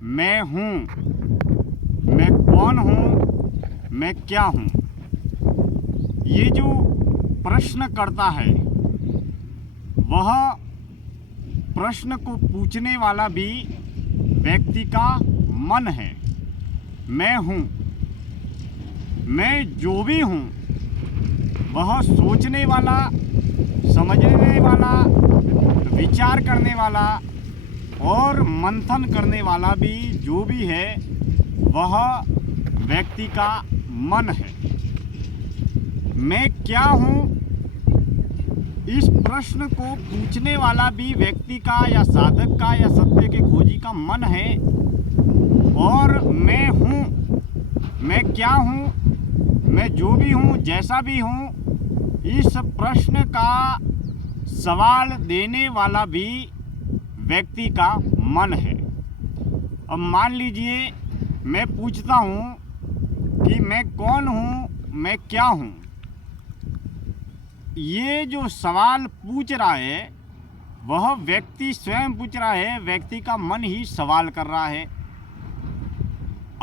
मैं हूँ, मैं कौन हूँ, मैं क्या हूँ। ये जो प्रश्न करता है वह प्रश्न को पूछने वाला भी व्यक्ति का मन है। मैं हूँ, मैं जो भी हूँ वह सोचने वाला, समझने वाला, विचार करने वाला और मंथन करने वाला भी जो भी है वह व्यक्ति का मन है। मैं क्या हूँ, इस प्रश्न को पूछने वाला भी व्यक्ति का या साधक का या सत्य के खोजी का मन है। और मैं हूँ, मैं क्या हूँ, मैं जो भी हूँ, जैसा भी हूँ, इस प्रश्न का सवाल देने वाला भी व्यक्ति का मन है। अब मान लीजिए मैं पूछता हूँ कि मैं कौन हूँ, मैं क्या हूँ। ये जो सवाल पूछ रहा है वह व्यक्ति स्वयं पूछ रहा है, व्यक्ति का मन ही सवाल कर रहा है।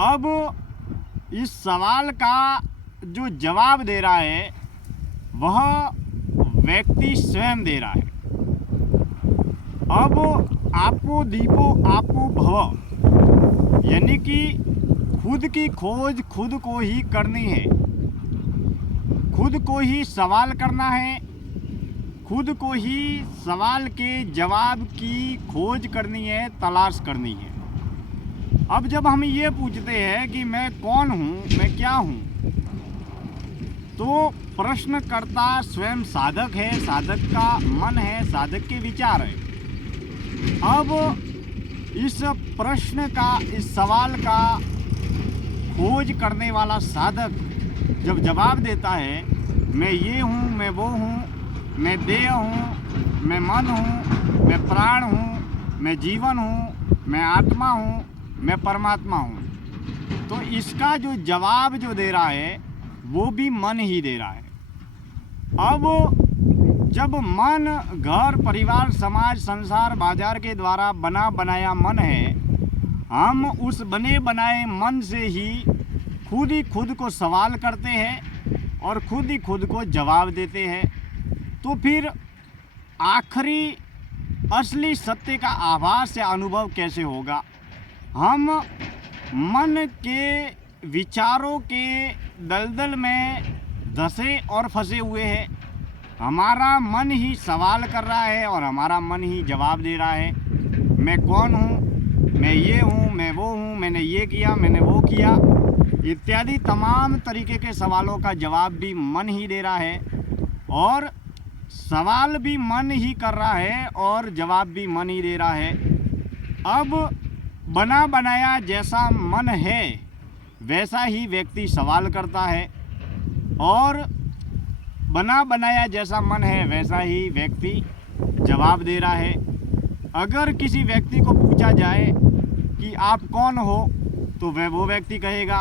अब इस सवाल का जो जवाब दे रहा है वह व्यक्ति स्वयं दे रहा है। अब आपो दीपो आपो भव, यानी कि खुद की खोज खुद को ही करनी है, खुद को ही सवाल करना है, खुद को ही सवाल के जवाब की खोज करनी है, तलाश करनी है। अब जब हम ये पूछते हैं कि मैं कौन हूँ, मैं क्या हूँ, तो प्रश्नकर्ता स्वयं साधक है, साधक का मन है, साधक के विचार है। अब इस प्रश्न का, इस सवाल का खोज करने वाला साधक जब जवाब देता है, मैं ये हूँ, मैं वो हूँ, मैं देह हूँ, मैं मन हूँ, मैं प्राण हूँ, मैं जीवन हूँ, मैं आत्मा हूँ, मैं परमात्मा हूँ, तो इसका जो जवाब जो दे रहा है वो भी मन ही दे रहा है। अब जब मन घर, परिवार, समाज, संसार, बाजार के द्वारा बना बनाया मन है, हम उस बने बनाए मन से ही खुद को सवाल करते हैं और खुद ही खुद को जवाब देते हैं। तो फिर आखिरी असली सत्य का आभास या अनुभव कैसे होगा। हम मन के विचारों के दलदल में धंसे और फंसे हुए हैं। हमारा मन ही सवाल कर रहा है और हमारा मन ही जवाब दे रहा है। मैं कौन हूँ, मैं ये हूँ, मैं वो हूँ, मैंने ये किया, मैंने वो किया, इत्यादि तमाम तरीके के सवालों का जवाब भी मन ही दे रहा है और सवाल भी मन ही कर रहा है और जवाब भी मन ही दे रहा है। अब बना बनाया जैसा मन है वैसा ही व्यक्ति सवाल करता है और बना बनाया जैसा मन है वैसा ही व्यक्ति जवाब दे रहा है। अगर किसी व्यक्ति को पूछा जाए कि आप कौन हो, तो वह वो व्यक्ति कहेगा।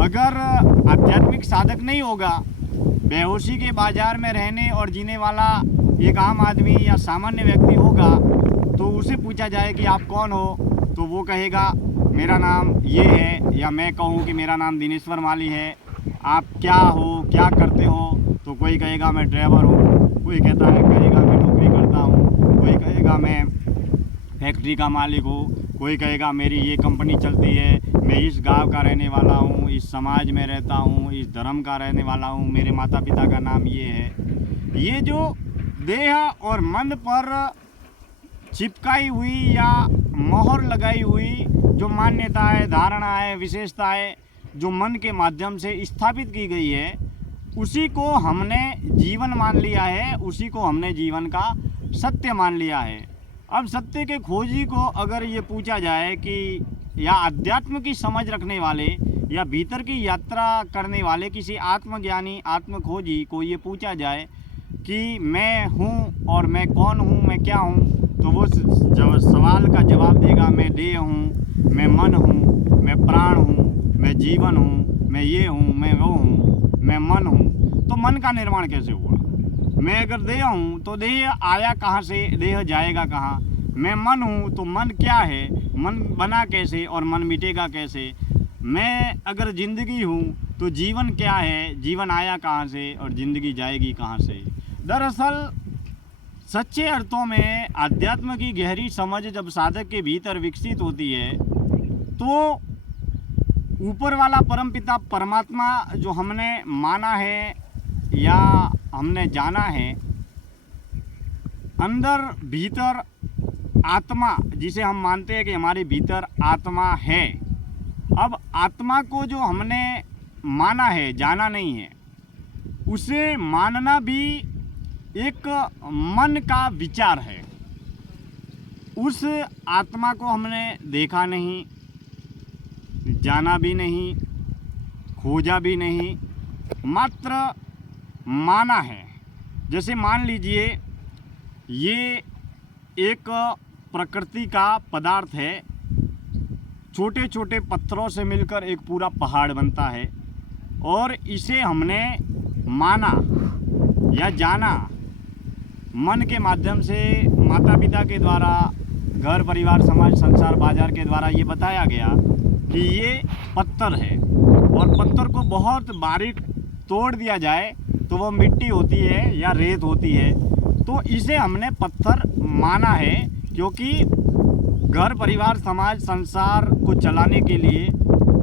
अगर आध्यात्मिक साधक नहीं होगा, बेहोशी के बाजार में रहने और जीने वाला एक आम आदमी या सामान्य व्यक्ति होगा, तो उसे पूछा जाए कि आप कौन हो, तो वो कहेगा मेरा नाम ये है, या मैं कहूँ कि मेरा नाम दिनेश्वर माली है, आप क्या हो, क्या करते हो, तो कोई कहेगा मैं ड्राइवर हूँ, कोई कहेगा मैं नौकरी करता हूँ, कोई कहेगा मैं फैक्ट्री का मालिक हूँ, कोई कहेगा मेरी ये कंपनी चलती है, मैं इस गांव का रहने वाला हूँ, इस समाज में रहता हूँ, इस धर्म का रहने वाला हूँ, मेरे माता पिता का नाम ये है। ये जो देह और मन पर चिपकाई हुई या मोहर लगाई हुई जो मान्यताएं, धारणाएं, विशेषताएं जो मन के माध्यम से स्थापित की गई है, उसी को हमने जीवन मान लिया है, उसी को हमने जीवन का सत्य मान लिया है। अब सत्य के खोजी को अगर ये पूछा जाए कि या अध्यात्म की समझ रखने वाले या भीतर की यात्रा करने वाले किसी आत्मज्ञानी, आत्मखोजी को ये पूछा जाए कि मैं हूँ और मैं कौन हूँ, मैं क्या हूँ, तो वो सवाल का जवाब देगा मैं देह हूँ, मैं मन हूँ, मैं प्राण हूँ, मैं जीवन हूँ, मैं ये हूँ, मैं वो हूँ, मैं मन हूँ। तो मन का निर्माण कैसे हुआ? मैं अगर देह हूँ तो देह आया कहाँ से, देह जाएगा कहाँ? मैं मन हूँ तो मन क्या है, मन बना कैसे और मन मिटेगा कैसे? मैं अगर ज़िंदगी हूँ तो जीवन क्या है, जीवन आया कहाँ से और ज़िंदगी जाएगी कहाँ से? दरअसल सच्चे अर्थों में अध्यात्म की गहरी समझ जब साधक के भीतर विकसित होती है तो ऊपर वाला परमपिता परमात्मा जो हमने माना है या हमने जाना है, अंदर भीतर आत्मा जिसे हम मानते हैं कि हमारे भीतर आत्मा है, अब आत्मा को जो हमने माना है, जाना नहीं है, उसे मानना भी एक मन का विचार है। उस आत्मा को हमने देखा नहीं, जाना भी नहीं, खोजा भी नहीं, मात्र माना है। जैसे मान लीजिए ये एक प्रकृति का पदार्थ है, छोटे छोटे पत्थरों से मिलकर एक पूरा पहाड़ बनता है और इसे हमने माना या जाना मन के माध्यम से, माता पिता के द्वारा, घर परिवार समाज संसार बाजार के द्वारा ये बताया गया कि ये पत्थर है और पत्थर को बहुत बारीक तोड़ दिया जाए तो वो मिट्टी होती है या रेत होती है। तो इसे हमने पत्थर माना है क्योंकि घर परिवार समाज संसार को चलाने के लिए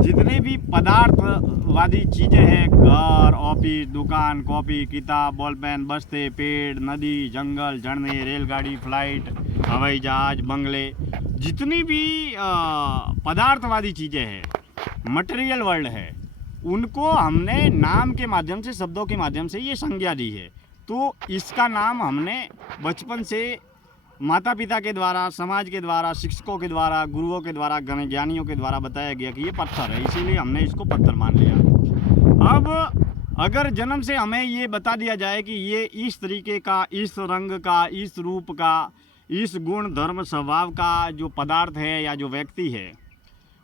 जितने भी पदार्थवादी चीज़ें हैं, घर, ऑफिस, दुकान, कॉपी, किताब, बॉल पेन, बस्ते, पेड़, नदी, जंगल, झरने, रेलगाड़ी, फ्लाइट, हवाई जहाज, बंगले, जितनी भी पदार्थवादी चीज़ें हैं, मटेरियल वर्ल्ड है, उनको हमने नाम के माध्यम से, शब्दों के माध्यम से ये संज्ञा दी है। तो इसका नाम हमने बचपन से माता पिता के द्वारा, समाज के द्वारा, शिक्षकों के द्वारा, गुरुओं के द्वारा, ज्ञानियों के द्वारा बताया गया कि ये पत्थर है, इसीलिए हमने इसको पत्थर मान लिया। अब अगर जन्म से हमें ये बता दिया जाए कि ये इस तरीके का, इस रंग का, इस रूप का, इस गुण धर्म स्वभाव का जो पदार्थ है या जो व्यक्ति है,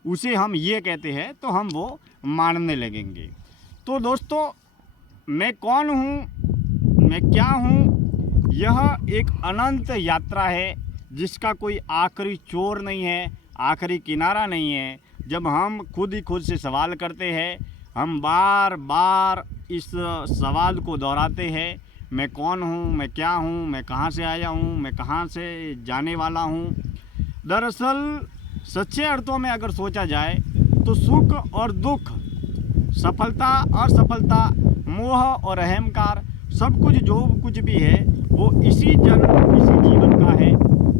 उसे हम ये कहते हैं, तो हम वो मानने लगेंगे। तो दोस्तों, मैं कौन हूँ, मैं क्या हूँ, यह एक अनंत यात्रा है जिसका कोई आखिरी छोर नहीं है, आखिरी किनारा नहीं है। जब हम खुद ही खुद से सवाल करते हैं, हम बार बार इस सवाल को दोहराते हैं, मैं कौन हूँ, मैं क्या हूँ, मैं कहाँ से आया हूँ, मैं कहाँ से जाने वाला हूँ। दरअसल सच्चे अर्थों में अगर सोचा जाए तो सुख और दुख, सफलता असफलता, मोह और अहंकार, सब कुछ जो कुछ भी है वो इसी जन्म, इसी जीवन का है।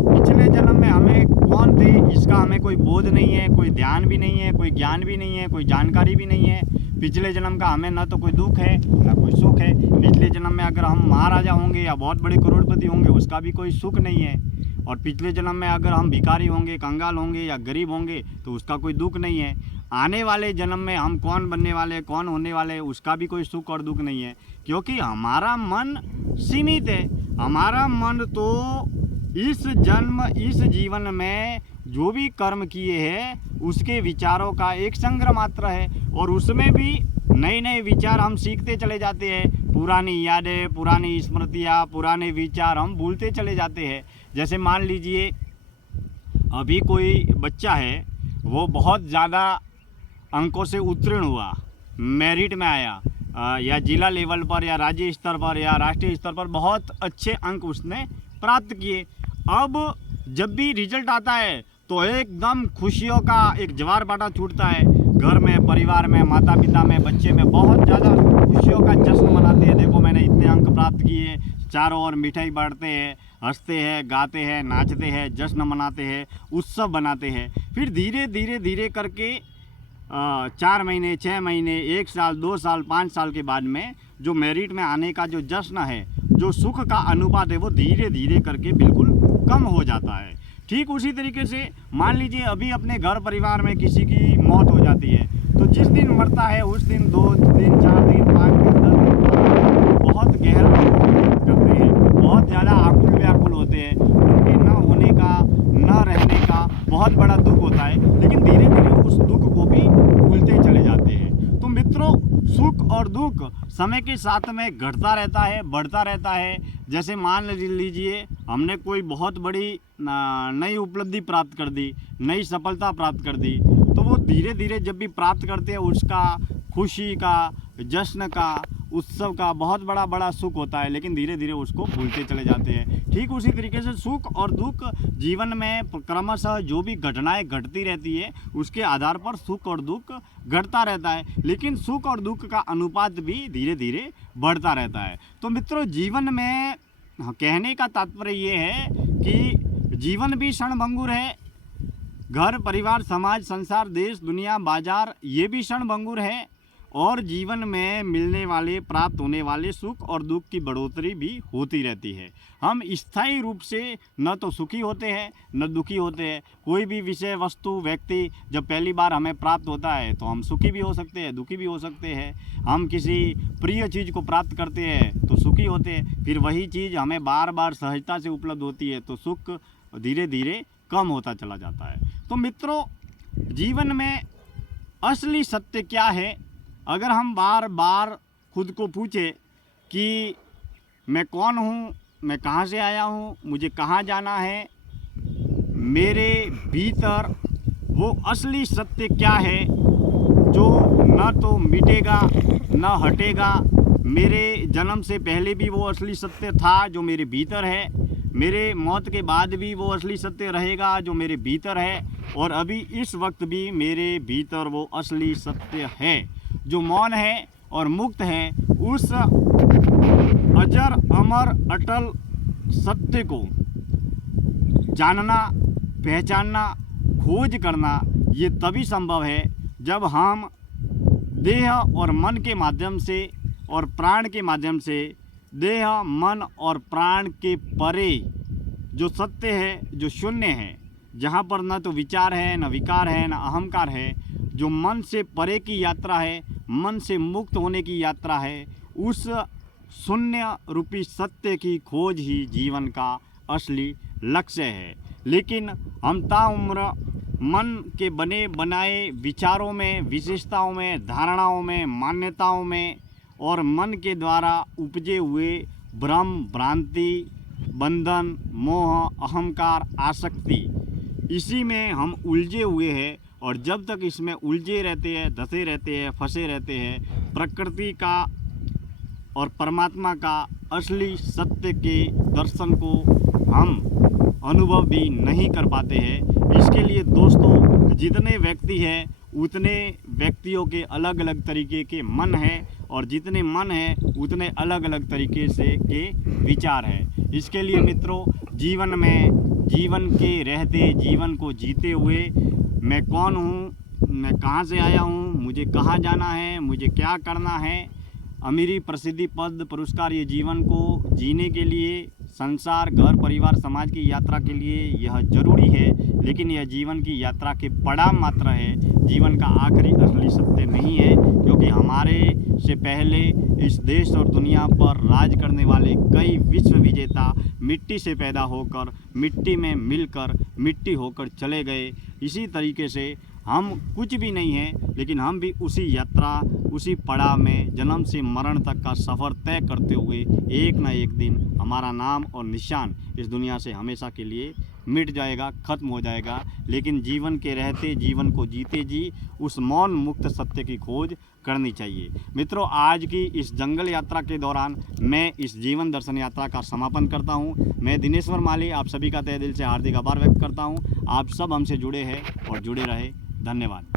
पिछले जन्म में हमें कौन थे इसका हमें कोई बोध नहीं है, कोई ध्यान भी नहीं है, कोई ज्ञान भी नहीं है, कोई जानकारी भी नहीं है। पिछले जन्म का हमें न तो कोई दुख है न कोई सुख है। पिछले जन्म में अगर हम महाराजा होंगे या बहुत बड़े करोड़पति होंगे, उसका भी कोई सुख नहीं है। और पिछले जन्म में अगर हम भिखारी होंगे, कंगाल होंगे या गरीब होंगे तो उसका कोई दुख नहीं है। आने वाले जन्म में हम कौन बनने वाले, कौन होने वाले, उसका भी कोई सुख और दुख नहीं है, क्योंकि हमारा मन सीमित है। हमारा मन तो इस जन्म, इस जीवन में जो भी कर्म किए हैं उसके विचारों का एक संग्रह मात्र है, और उसमें भी नए नए विचार हम सीखते चले जाते हैं। पुरानी यादें, पुरानी स्मृतियाँ, पुराने विचार हम भूलते चले जाते हैं। जैसे मान लीजिए अभी कोई बच्चा है, वो बहुत ज़्यादा अंकों से उत्तीर्ण हुआ, मेरिट में आया, या जिला लेवल पर या राज्य स्तर पर या राष्ट्रीय स्तर पर बहुत अच्छे अंक उसने प्राप्त किए। अब जब भी रिजल्ट आता है तो एकदम खुशियों का एक ज्वार भाटा छूटता है। घर में, परिवार में, माता पिता में, बच्चे में बहुत ज़्यादा खुशियों का जश्न मनाते हैं। देखो मैंने इतने अंक प्राप्त किए, चारों ओर मिठाई बांटते हैं, हंसते हैं, गाते हैं, नाचते हैं, जश्न मनाते हैं, उत्सव बनाते हैं। फिर धीरे धीरे धीरे करके 4 महीने, 6 महीने, 1 साल, 2 साल, 5 साल के बाद में जो मेरिट में आने का जो जश्न है, जो सुख का अनुपात है, वो धीरे धीरे करके बिल्कुल कम हो जाता है। ठीक उसी तरीके से मान लीजिए अभी अपने घर परिवार में किसी की मौत हो जाती है, तो जिस दिन मरता है उस दिन 2 दिन, 4 दिन, 5 दिन, 10 दिन बहुत गहरा करते हैं, बहुत ज़्यादा आकुल व्याकुल होते हैं। उनके न होने का, न रहने का बहुत बड़ा दुख होता है, लेकिन धीरे धीरे उस दुख को भी भूलते चले जाते हैं। तो मित्रों, सुख और दुख समय के साथ में घटता रहता है, बढ़ता रहता है। जैसे मान लीजिए हमने कोई बहुत बड़ी नई उपलब्धि प्राप्त कर दी, नई सफलता प्राप्त कर दी, तो वो धीरे धीरे जब भी प्राप्त करते हैं उसका खुशी का, जश्न का, उत्सव का बहुत बड़ा सुख होता है, लेकिन धीरे धीरे उसको भूलते चले जाते हैं। ठीक उसी तरीके से सुख और दुख जीवन में क्रमशः जो भी घटनाएं घटती रहती है उसके आधार पर सुख और दुख घटता रहता है, लेकिन सुख और दुख का अनुपात भी धीरे धीरे बढ़ता रहता है। तो मित्रों, जीवन में कहने का तात्पर्य ये है कि जीवन भी क्षणभंगुर है। घर, परिवार, समाज, संसार, देश, दुनिया, बाजार, ये भी क्षणभंगुर है। और जीवन में मिलने वाले, प्राप्त होने वाले सुख और दुख की बढ़ोतरी भी होती रहती है। हम स्थायी रूप से न तो सुखी होते हैं न दुखी होते हैं। कोई भी विषय, वस्तु, व्यक्ति जब पहली बार हमें प्राप्त होता है तो हम सुखी भी हो सकते हैं, दुखी भी हो सकते हैं। हम किसी प्रिय चीज़ को प्राप्त करते हैं तो सुखी होते हैं, फिर वही चीज़ हमें बार बार सहजता से उपलब्ध होती है तो सुख धीरे धीरे कम होता चला जाता है। तो मित्रों, जीवन में असली सत्य क्या है? अगर हम बार बार खुद को पूछे कि मैं कौन हूँ, मैं कहाँ से आया हूँ, मुझे कहाँ जाना है, मेरे भीतर वो असली सत्य क्या है जो न तो मिटेगा न हटेगा। मेरे जन्म से पहले भी वो असली सत्य था जो मेरे भीतर है, मेरे मौत के बाद भी वो असली सत्य रहेगा जो मेरे भीतर है, और अभी इस वक्त भी मेरे भीतर वो असली सत्य है जो मौन है और मुक्त है। उस अजर अमर अटल सत्य को जानना, पहचानना, खोज करना ये तभी संभव है जब हम देह और मन के माध्यम से और प्राण के माध्यम से, देह, मन और प्राण के परे जो सत्य है, जो शून्य है, जहाँ पर न तो विचार है, न विकार है, न अहंकार है, जो मन से परे की यात्रा है, मन से मुक्त होने की यात्रा है, उस शून्य रूपी सत्य की खोज ही जीवन का असली लक्ष्य है। लेकिन हम ताउम्र मन के बने बनाए विचारों में, विशेषताओं में, धारणाओं में, मान्यताओं में और मन के द्वारा उपजे हुए भ्रम, भ्रांति, बंधन, मोह, अहंकार, आसक्ति, इसी में हम उलझे हुए हैं। और जब तक इसमें उलझे रहते हैं, धंसे रहते हैं, फंसे रहते हैं, प्रकृति का और परमात्मा का असली सत्य के दर्शन को हम अनुभव भी नहीं कर पाते हैं। इसके लिए दोस्तों, जितने व्यक्ति हैं उतने व्यक्तियों के अलग अलग तरीके के मन हैं, और जितने मन हैं उतने अलग अलग तरीके से के विचार हैं। इसके लिए मित्रों, जीवन में, जीवन के रहते, जीवन को जीते हुए मैं कौन हूँ, मैं कहाँ से आया हूँ, मुझे कहाँ जाना है, मुझे क्या करना है, अमीरी, प्रसिद्धि, पद, पुरस्कार, ये जीवन को जीने के लिए, संसार, घर, परिवार, समाज की यात्रा के लिए यह जरूरी है। लेकिन यह जीवन की यात्रा के पड़ाव मात्र है, जीवन का आखिरी असली सत्य नहीं है। क्योंकि हमारे से पहले इस देश और दुनिया पर राज करने वाले कई विश्व विजेता मिट्टी से पैदा होकर, मिट्टी में मिलकर, मिट्टी होकर चले गए। इसी तरीके से हम कुछ भी नहीं हैं, लेकिन हम भी उसी यात्रा, उसी पड़ाव में जन्म से मरण तक का सफ़र तय करते हुए एक न एक दिन हमारा नाम और निशान इस दुनिया से हमेशा के लिए मिट जाएगा, ख़त्म हो जाएगा। लेकिन जीवन के रहते, जीवन को जीते जी उस मौन मुक्त सत्य की खोज करनी चाहिए। मित्रों, आज की इस जंगल यात्रा के दौरान मैं इस जीवन दर्शन यात्रा का समापन करता हूं। मैं दिनेश्वर माली आप सभी का तहे दिल से हार्दिक आभार व्यक्त करता हूं। आप सब हमसे जुड़े हैं और जुड़े रहे। धन्यवाद।